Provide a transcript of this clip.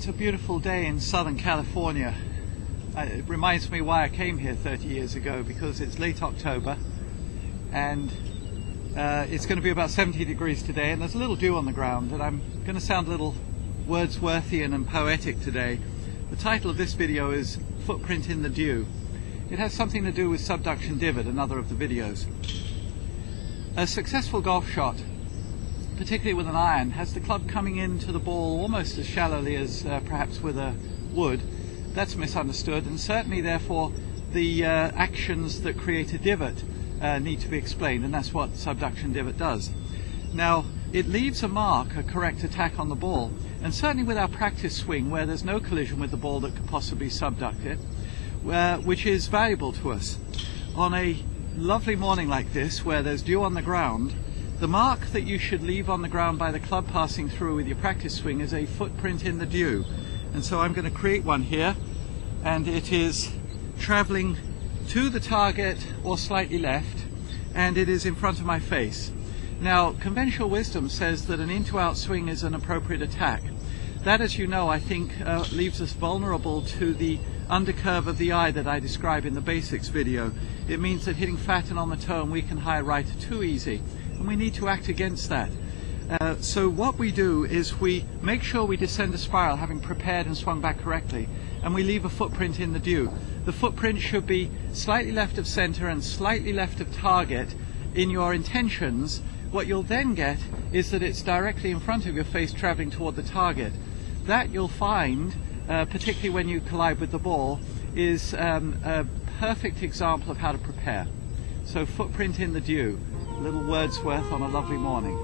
it's a beautiful day in Southern California. It reminds me why I came here 30 years ago, because it's late October and it's going to be about 70 degrees today, and there's a little dew on the ground, and I'm going to sound a little Wordsworthian and poetic today. The title of this video is Footprint in the Dew. It has something to do with subduction divot, another of the videos. A successful golf shot, particularly with an iron, has the club coming into the ball almost as shallowly as perhaps with a wood. That's misunderstood, and certainly therefore the actions that create a divot need to be explained, and that's what subduction divot does. Now, it leaves a mark, a correct attack on the ball, and certainly with our practice swing where there's no collision with the ball that could possibly subduct it, which is valuable to us. On a lovely morning like this where there's dew on the ground, the mark that you should leave on the ground by the club passing through with your practice swing is a footprint in the dew. And so I'm going to create one here, and it is traveling to the target or slightly left, and it is in front of my face. Now, conventional wisdom says that an in-to-out swing is an appropriate attack. That, as you know, I think leaves us vulnerable to the undercurve of the eye that I describe in the basics video. It means that hitting fat and on the toe and weak and high right are too easy, and we need to act against that. So what we do is we make sure we descend a spiral having prepared and swung back correctly, and we leave a footprint in the dew. The footprint should be slightly left of center and slightly left of target in your intentions. What you'll then get is that it's directly in front of your face traveling toward the target. That you'll find, particularly when you collide with the ball, is a perfect example of how to prepare. So footprint in the dew, a little Wordsworth on a lovely morning.